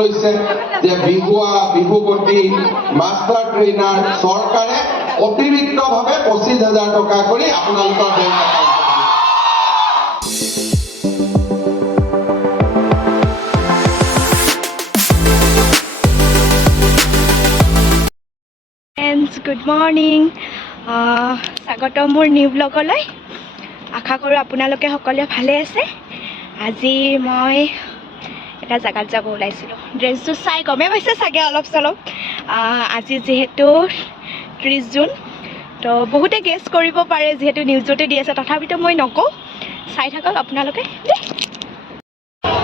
লৈছে যে বিহুৱতী মাষ্টাৰ ট্ৰেইনাৰ চৰকাৰে অতিৰিক্তভাৱে 25,000 টকা কৰি আপোনালোকৰ বেংক গুড মৰ্নিং স্বাগত মোৰ নিউ ব্লগলৈ আশা কৰোঁ আপোনালোকে সকলোৱে ভালে আছে আজি মই এটা জেগাত যাব ওলাইছিলোঁ ড্ৰেছটো চাই গমেই পাইছে চাগে অলপ চলপ আজি যিহেতু 30 জুন তো বহুতে গেছ কৰিব পাৰে যিহেতু নিউজতে দি আছে তথাপিতো মই নকওঁ চাই থাকক আপোনালোকে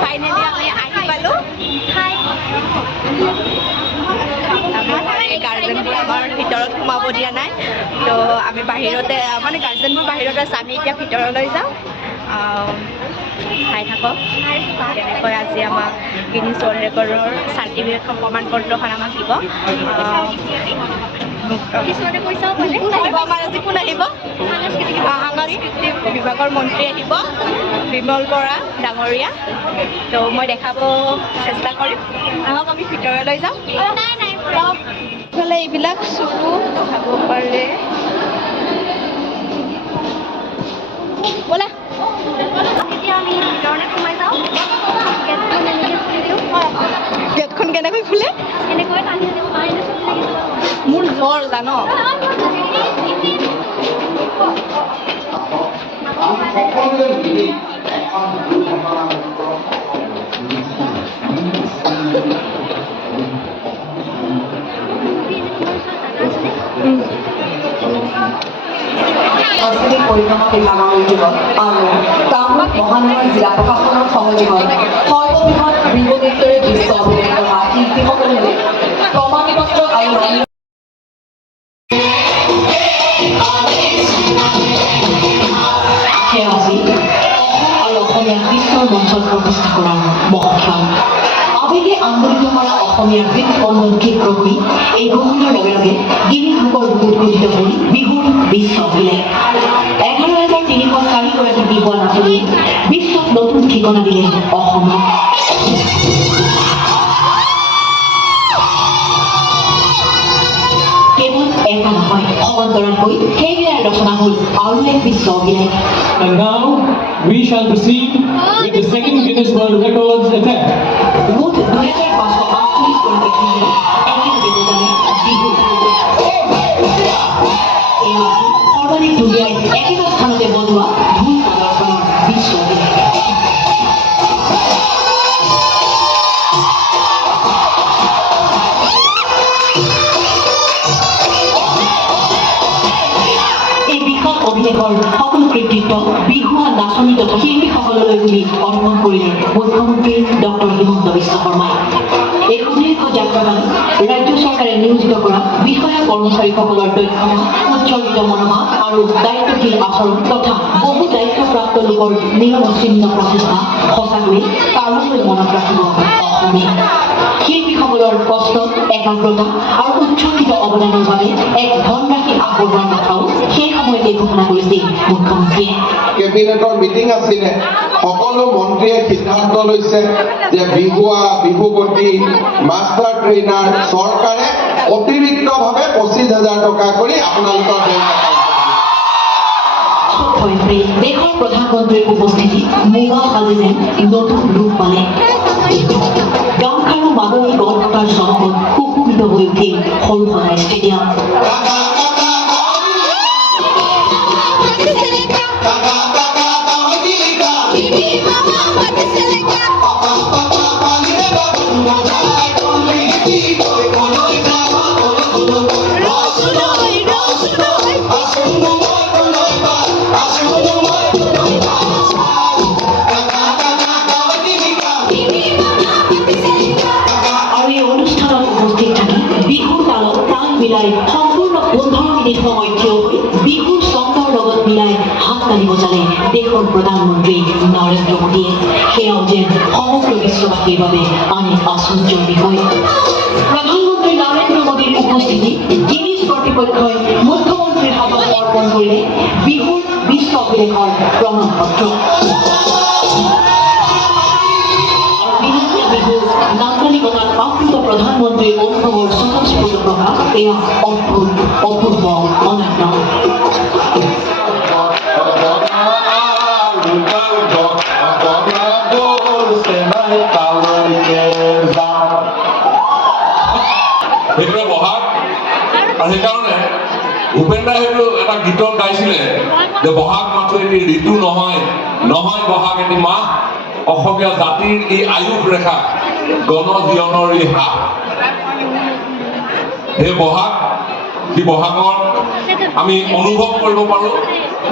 ফাইনেলি আমি আহি পালোঁ গাৰ্জেনবোৰ আমাৰ ভিতৰত সোমাব দিয়া নাই তো আমি বাহিৰতে মানে গাৰ্জেনবোৰ বাহিৰত আছে আমি এতিয়া ভিতৰলৈ যাওঁ চাই থাকক কেনেকৈ আজি আমাক গিনিজ ৱৰ্ল্ড ৰেকৰ্ডৰ চাৰ্টিফিকেটখন প্ৰমাণপত্ৰখন আমাক দিব আমাৰ আজি কোন আহিব সাংস্কৃতিক বিভাগৰ মন্ত্ৰী আহিব বিমল বৰা ডাঙৰীয়া তো মই দেখাব চেষ্টা কৰিম আহক আমি ভিতৰলৈ যাওঁ ইফালে এইবিলাক চুৰু খাব পাৰে ব'লা এতিয়া আমি ভিতৰলৈ সোমাই যাওঁ গেটখন কেনেকৈ খোলে মোৰ জ্বৰ জান সাংস্কৃতিক পৰিক্ৰমা বিভাগৰ উদ্যোগত আৰু কামৰূপ মহানগৰ জিলা প্ৰশাসনৰ সহযোগত সৰ্ববৃহৎ বিশ্ববিদ্যালয় বিশ্ব অভিলেখ তথা শিল্পীসকললৈ প্ৰমাণী পত্ৰ আৰু আজি আৰু অসমীয়া বিশ্বৰ মঞ্চত প্ৰতিষ্ঠা কৰাৰ মহক্ষম আবেগে আন্দোলিত কৰা অসমীয়াৰ হৃদস্পন্দন ক্ষিপ্ৰ হৈ এই ঘোষণাৰ লগে লগে গিনিজ বুকৰ বুকুত ঘোষিত হ'ল বিহুৰ বিশ্ব অভিলেখ 11,304 গৰাকী বিহুৱা নাচনীয়ে বিশ্বত নতুন ঠিকনা দিলে অসমক কেৱল এটা নহয় সমান্তৰালকৈ সেইবিলাক ৰচনা হ'ল আৰু এক বিশ্ব অভিলেখ And now we shall proceed with the second Guinness World Records attempt. মুঠ 2,548 গৰাকী খেলুৱৈ একেলগে বজালে বিহু এয়া সৰ্বাধিক দুলীয়াই একেটা স্থানতে বজোৱা ঢোল প্ৰদৰ্শনৰ বিশ্ব অভিলেখ এই বিশাল অভিলেখৰ সকলো কৃতিত্ব বিহুৱা নাচনী তথা শিল্পীসকললৈ বুলি অৰ্পণ কৰিলে মুখ্যমন্ত্ৰী ডক্টৰ হিমন্ত বিশ্ব শৰ্মাই এই সুদীৰ্ঘ যাত্ৰাকালত ৰাজ্য চৰকাৰে নিয়োজিত কৰা বিষয়া কৰ্মচাৰীসকলৰ দক্ষতা উৎসৰ্গিত মনোভাৱ আৰু দায়িত্বশীল আচৰণ তথা বহু দায়িত্বপ্ৰাপ্ত লোকৰ নিৰৱচ্ছিন্ন প্ৰচেষ্টা সঁচাকৈয়ে কাললৈ মনত ৰাখিব অসমে শিল্পীসকলৰ কষ্ট একাগ্ৰতা আৰু উৎসৰ্গিত অৱদানৰ বাবে এক ধনৰাশি আগবঢ়োৱাৰ কথাও সেই সময়তে ঘোষণা কৰিছিল মুখ্যমন্ত্ৰীয়ে কেবিনেটৰ মিটিং আছিলে সকলো মন্ত্ৰীয়ে সিদ্ধান্ত লৈছে যে বিহুৱতী মাষ্টাৰ ট্ৰেইনাৰ চৰকাৰে অতিৰিক্তভাৱে 25,000 টকা কৰি আপোনালোকৰ বেংক দেশৰ প্ৰধানমন্ত্ৰীৰ উপস্থিতিত মুগা সাজি যেন নতুন ৰূপ পালে গামখাৰু মাননী গড়পতাৰ চমকত সুশোভিত হৈ উঠিল সৰুসজাই ষ্টেডিয়াম সম্পূৰ্ণ 15 মিনিট সময় থিয় হৈ বিহুৰ চন্দৰ লগত মিলাই হাত তালি বজালে দেশৰ প্ৰধানমন্ত্ৰী নৰেন্দ্ৰ মোদীয়ে সেয়াও যেন সমগ্ৰ বিশ্ববাসীৰ বাবে আন এক আশ্চৰ্যৰ বিষয় প্ৰধানমন্ত্ৰী নৰেন্দ্ৰ মোদীৰ উপস্থিতিত গিনিজ কৰ্তৃপক্ষই মুখ্যমন্ত্ৰীৰ হাতত অৰ্পণ কৰিলে বিহুৰ বিশ্ব অভিলেখৰ প্ৰমাণপত্ৰ বিহুৰ নান্দনিকতা এয়া অপূৰ্ব অনন্য সেইটোৱে বহাগ আৰু সেইকাৰণে ভূপেন্দ্ৰাই সেইটো এটা গীতত গাইছিলে যে বহাগ মাথো এটি ঋতু নহয় নহয় বহাগ এটি মাহ অসমীয়া জাতিৰ এই আয়ুস ৰেখা গণ জীৱনৰ এই হাত সেই বহাগ যি বহাগত আমি অনুভৱ কৰিব পাৰোঁ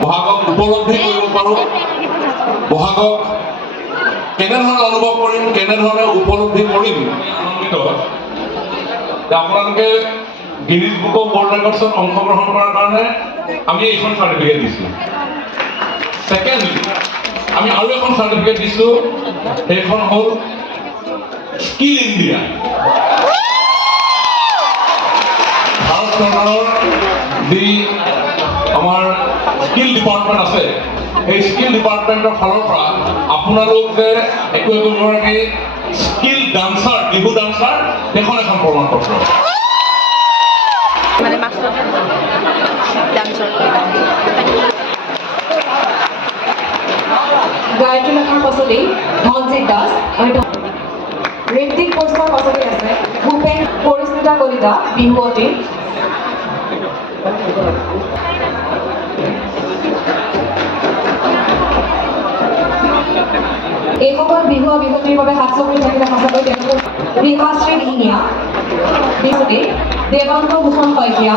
বহাগক উপলব্ধি কৰিব পাৰোঁ বহাগক কেনেধৰণে অনুভৱ কৰিম কেনেধৰণে উপলব্ধি কৰিম আনন্দিত আপোনালোকে গিনিজ বুক অফ ৱৰ্ল্ড ৰেকৰ্ডছত অংশগ্ৰহণ কৰাৰ কাৰণে আমি এইখন চাৰ্টিফিকেট দিছোঁ ছেকেণ্ডলি আমি আৰু এখন চাৰ্টিফিকেট দিছোঁ সেইখন হ'ল স্কিল ইণ্ডিয়া ভাৰত চৰকাৰৰ যি আমাৰ স্কিল ডিপাৰ্টমেণ্ট আছে সেই স্কিল ডিপাৰ্টমেণ্টৰ ফালৰ পৰা আপোনালোক যে একোগৰাকী স্কিল ডান্সাৰ বিহু ডান্সাৰ সেইখন এখন প্ৰমাণ পত্ৰ মানে মাষ্টৰ ডান্সৰ গায়ত্ৰী লেখাৰ পাছতেই ধনজিৎ দাস আৰু ঋত্বিক পোষ্টৰ পাছতেই আছে ভূপেন পৰিস্মিতা কলিতা বিহুৱতী এইসকল বিহুৱা বিহুৱতীৰ বাবে হাত চকৰি থাকিলে সঁচাকৈ তেওঁলোক ৰিহাশ্ৰী দিহিঙীয়া বিহুৱতী দেৱাংগ ভূষণ শইকীয়া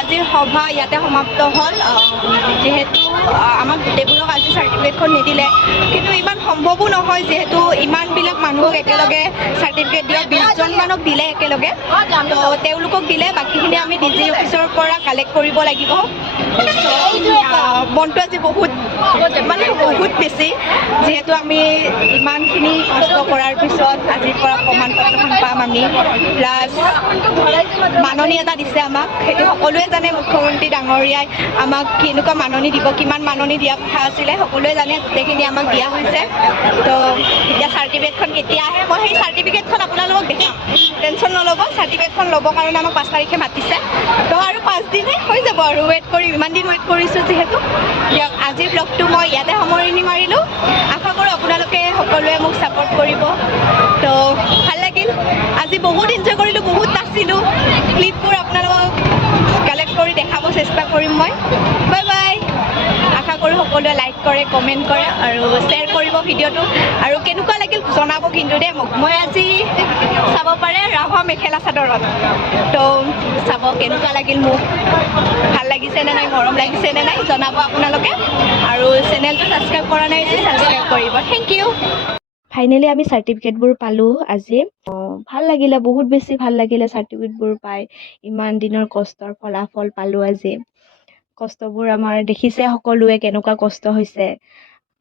আজিৰ সভা ইয়াতে সমাপ্ত হ'ল যিহেতু আমাক গোটেইবোৰক আজি চাৰ্টিফিকেটখন নিদিলে কিন্তু ইমান সম্ভৱো নহয় যিহেতু ইমানবিলাক মানুহক একেলগে চাৰ্টিফিকেট দিয়ক 20জন মানক দিলে একেলগে তো তেওঁলোকক দিলে বাকীখিনি আমি ডিজি অফিচৰ পৰা কালেক্ট কৰিব লাগিব মনটো আজি বহুত বেছি যিহেতু আমি ইমানখিনি কষ্ট কৰাৰ পিছত আজিৰ পৰা প্ৰমাণ পত্ৰখন পাম আমি প্লাছ মাননি এটা দিছে আমাক সেইটো সকলোৱে জানে মুখ্যমন্ত্ৰী ডাঙৰীয়াই আমাক কেনেকুৱা মাননি দিব কিমান মাননি দিয়া কথা আছিলে সকলোৱে জানে গোটেইখিনি আমাক দিয়া হৈছে তো এতিয়া চাৰ্টিফিকেটখন কেতিয়া আহে মই সেই চাৰ্টিফিকেটখন আপোনালোকক দেখাম টেনশ্যন নল'ব চাৰ্টিফিকেটখন ল'বৰ কাৰণে আমাক 5 তাৰিখে মাতিছে তো আৰু 5 দিনে হৈ যাব আৰু ৱেইট কৰিম ইমান দিন ৱেইট কৰিছোঁ যিহেতু দিয়ক আজিৰ ব্লগটো মই ইয়াতে সামৰণি মাৰিলোঁ আশা কৰোঁ আপোনালোকে সকলোৱে মোক ছাপোৰ্ট কৰিব তো আজি বহুত এনজয় কৰিলোঁ, বহুত নাচিলোঁ। ক্লিপবোৰ আপোনালোকক কালেক্ট কৰি দেখাব চেষ্টা কৰিম মই। Bye bye. আশা কৰোঁ সকলোৱে লাইক কৰে, কমেণ্ট কৰে আৰু শ্বেয়াৰ কৰিব ভিডিঅ'টো। আৰু কেনেকুৱা লাগিল জনাব কিন্তু দেই মোক। মই আজি চাব পাৰে ৰাভা মেখেলা চাদৰত, তো চাব কেনেকুৱা লাগিল মোক, ভাল লাগিছে নে নাই, মৰম লাগিছে নে নাই জনাব আপোনালোকে। আৰু চেনেলটো ছাবস্ক্ৰাইব কৰা নাই যদি ছাবস্ক্ৰাইব কৰিব। Thank U. ফাইনেলি আমি চাৰ্টিফিকেটবোৰ পালোঁ আজি। ভাল লাগিলে, বহুত বেছি ভাল লাগিলে চাৰ্টিফিকেটবোৰ পাই। ইমান দিনৰ কষ্টৰ ফলাফল পালোঁ আজি। কষ্টবোৰ আমাৰ দেখিছে সকলোৱে কেনেকুৱা কষ্ট হৈছে।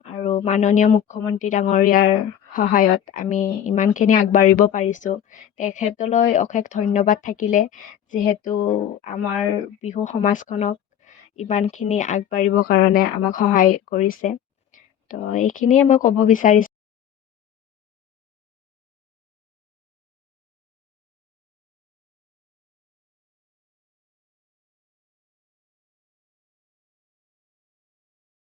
আৰু মাননীয় মুখ্যমন্ত্ৰী ডাঙৰীয়াৰ সহায়ত আমি ইমানখিনি আগবাঢ়িব পাৰিছোঁ। তেখেতলৈ অশেষ ধন্যবাদ থাকিলে, যিহেতু আমাৰ বিহু সমাজখনক ইমানখিনি আগবাঢ়িবৰ কাৰণে আমাক সহায় কৰিছে। তো এইখিনিয়ে মই ক'ব বিচাৰিছোঁ।